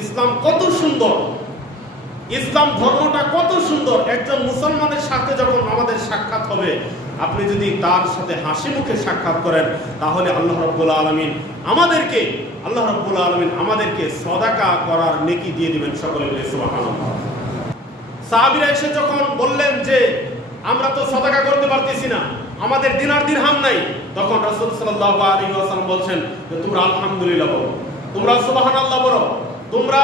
ইসলাম কত সুন্দর, ইসলাম ধর্মটা কত সুন্দর। একজন মুসলমানের সাথে যখন আমাদের সাক্ষাৎ হবে, আপনি যদি তার সাথে হাসি মুখে সাক্ষাৎ করেন, তাহলে আল্লাহ রাব্বুল আলামিন আমাদেরকে সদাকা করার নেকি দিয়ে দিবেন। সকলে বলে সুবহানাল্লাহ। সাহাবীরা এসে যখন বললেন যে আমরা তো সদাকা করতে পারতেছি না, আমাদের দিনার দিরহাম নাই, তখন রাসূল সাল্লাল্লাহু আলাইহি ওয়াসাল্লাম বলছেন যে তোমরা আলহামদুলিল্লাহ বলো, তোমরা সুবহানাল্লাহ বলো, তোমরা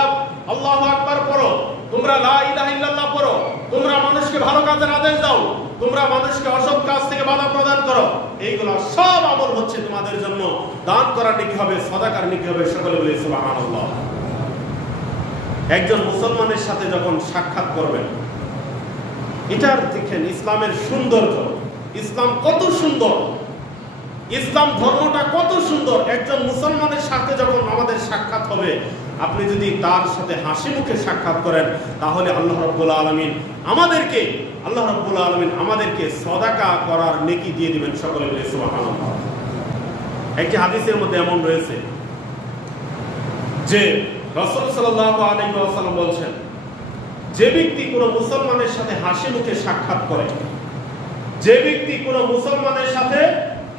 আল্লাহু আকবার পড়ো, তোমরা লা ইলাহা ইল্লাল্লাহ পড়ো, তোমরা মানুষকে ভালো কাজের আদেশ দাও, তোমরা মানুষকে অসৎ কাজ থেকে বাধা প্রদান করো। এইগুলো সব আমল হচ্ছে তোমাদের জন্য দান করার নেকি হবে, সদাকার নেকি হবে। সকলে বলে সুবহানাল্লাহ। একজন মুসলমানের সাথে যখন সাক্ষাৎ করবেন, এটার দেখেন ইসলামের সৌন্দর্য, ইসলাম কত সুন্দর, ইসলাম ধর্মটা কত সুন্দর। একজন মুসলমানের সাথে যখন আমাদের সাক্ষাৎ হবে, আপনি যদি তার সাথে হাসি মুখে সাক্ষাৎ করেন, তাহলে আল্লাহ রাব্বুল আলামিন আমাদেরকে সদাকা করার নেকি দিয়ে দিবেন। সকলে বলে সুবহানাল্লাহ। একটি হাদিসের মধ্যে এমন রয়েছে যে রাসূল সাল্লাল্লাহু আলাইহি ওয়াসাল্লাম বলছেন, যে ব্যক্তি কোনো মুসলমানের সাথে হাসি মুখে সাক্ষাৎ করে, যে ব্যক্তি কোনো মুসলমানের সাথে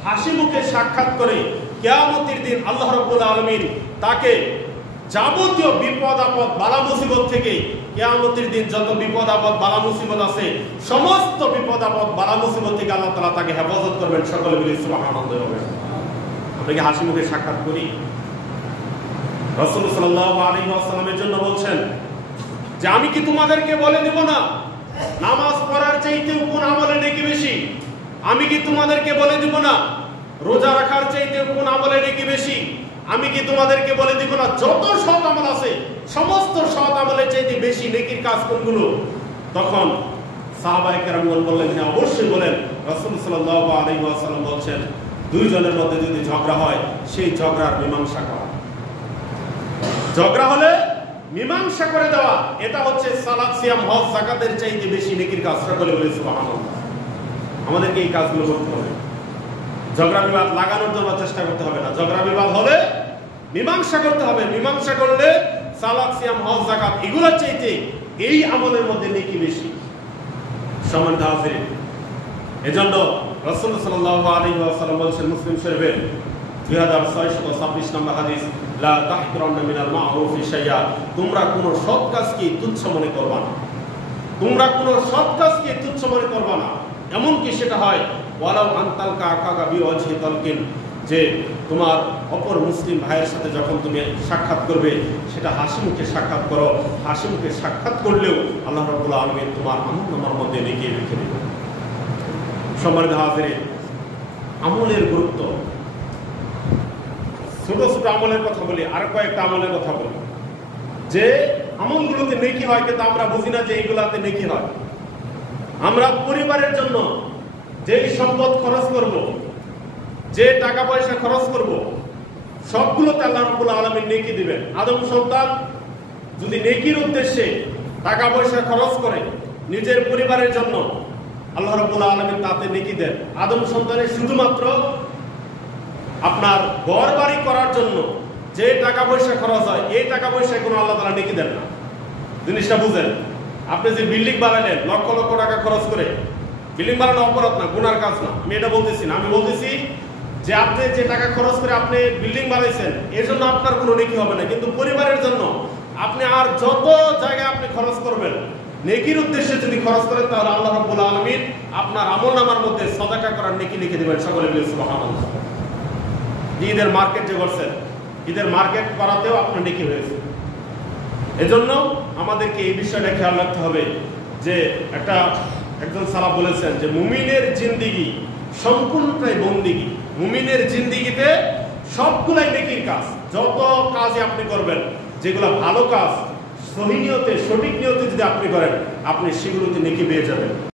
হাসি মুখে সাক্ষাৎ করে, কিয়ামতের দিন আল্লাহ রাব্বুল আলামিন তাকে যাবতীয় বিপদ আপদ বালা মুসিবত থেকে, কিয়ামতের দিন যত বিপদ আপদ বালা মুসিবত আছে, সমস্ত বিপদ আপদ বালা মুসিবত থেকে আল্লাহ তাআলা তাকে হেফাজত করবেন। সকলে বলি সুবহানাল্লাহ। আমরা কি হাসি মুখে সাক্ষাৎ করি? রাসূল সাল্লাল্লাহু আলাইহি ওয়াসাল্লামের জন্য বলছেন যে আমি কি তোমাদেরকে বলে দিব না নামাজ পড়ার চাইতেও কোন আমলে নেকি বেশি? আমি কি তোমাদেরকে বলে দিব না রোজা রাখার চাইতেও কোন আমলে নেকি বেশি? আমি কি তোমাদেরকে বলে দিব না যত সৎ আমল আছে সমস্ত সৎ আমলের চাইতে বেশি নেকির কাজ কোনগুলো? তখন সাহাবায়ে কেরামগণ বললেন, হ্যাঁ অবশ্যই বলেন। রাসূল সাল্লাল্লাহু আলাইহি ওয়াসাল্লাম বলছেন, দুইজনের মধ্যে যদি ঝগড়া হয়, সেই ঝগড়ার মীমাংসা করা। ঝগড়া হলে মীমাংসা করে দেওয়া, এটা হচ্ছে সালাত, সিয়াম, হজ, যাকাতের চাইতে বেশি নেকির কাজ। সকলে বলে সুবহানাল্লাহ। আমাদেরকে এই কাজগুলো করতে হবে। ঝগড়া বিবাদ লাগানোর জন্য চেষ্টা করতে হবে না। ঝগড়া বিবাদ হলে মীমাংসা করতে হবে। মীমাংসা করলে সালাত, সিয়াম, হজ, যাকাত এগুলোর চাইতে এই আমলের মধ্যে নেকি বেশি। সম্মানিত হাজিরিন, এজন্য রাসূল সাল্লাল্লাহু আলাইহি ওয়াসাল্লাম বলেছেন মুসলিম শরীফের 2626 নম্বর হাদিস, লা তাহকিরান্না মিনাল মা'রুফি শাইআ, তোমরা কোনো সৎ কাজকে তুচ্ছ মনে করবা না, তোমরা কোনো সৎ কাজকে তুচ্ছ মনে করবা না। এমনকি সেটা হয় ওয়ালাউ আনতালকা আকাকা বিওয়াজহি তালকিন, যে তোমার অপর মুসলিম ভাইয়ের সাথে যখন তুমি সাক্ষাৎ করবে, সেটা হাসি মুখে সাক্ষাৎ করো। হাসি মুখে সাক্ষাৎ করলেও আল্লাহ রাব্বুল আলামিন তোমার আমলনামার মধ্যে লিখে রেখে দেবেন। সম্মানিত হাজিরিন, আমলের গুরুত্ব। ছোট ছোট আমলের কথা বলি, আর কয়েকটা আমলের কথা বলি যে আমলগুলোতে নেকি হয়, কিন্তু আমরা বুঝি না যে এইগুলাতে নেকি হয়। আমরা পরিবারের জন্য যে সম্পদ খরচ করব, যে টাকা পয়সা খরচ করব, সবগুলোতে আল্লাহ রাব্বুল আলামিন নেকি দিবেন। আদম সন্তান যদি নেকির উদ্দেশ্যে টাকা পয়সা খরচ করে নিজের পরিবারের জন্য, আল্লাহ রাব্বুল আলামিন তাতে নেকি দেন। আদম সন্তানের শুধুমাত্র আপনার ঘর বাড়ি করার জন্য যে টাকা পয়সা খরচ হয়, এই টাকা পয়সায় কোনো আল্লাহ তাআলা নেকি দেন না। জিনিসটা বুঝেন। আপনি যে বিল্ডিং বানালেন লক্ষ লক্ষ টাকা খরচ করে, বিল্ডিং বানানো অপরাধ না, গুনার কাজ না, আমি এটা বলতেছি না। আমি বলতেছি যে আপনি যে টাকা খরচ করে আপনি বিল্ডিং বানাইছেন, এর জন্য আপনার কোনো নেকি হবে না, কিন্তু পরিবারের জন্য আপনি আর যত জায়গায় আপনি খরচ করবেন, নেকির উদ্দেশ্যে যদি খরচ করেন, তাহলে আল্লাহ রাব্বুল আলামিন আপনার আমলনামার মধ্যে সদাকা করার নেকি লিখে দিবেন। সকলে বলে সুবহানাল্লাহ। ঈদের মার্কেট যে করছেন, ঈদের মার্কেট করাতেও আপনার নেকি হয়েছে। এজন্য আমাদেরকে এই বিষয়টা খেয়াল রাখতে হবে যে একজন সালাফ বলেছেন যে মুমিনের জিন্দেগি সম্পূর্ণটাই বন্দেগী। মুমিনের জিন্দেগিতে সবগুলাই নেকির কাজ। যত কাজই আপনি করবেন, যেগুলো ভালো কাজ, সহি নিয়তে, সঠিক নিয়তে যদি আপনি করেন, আপনি সেগুলোতে নেকি পেয়ে যাবেন।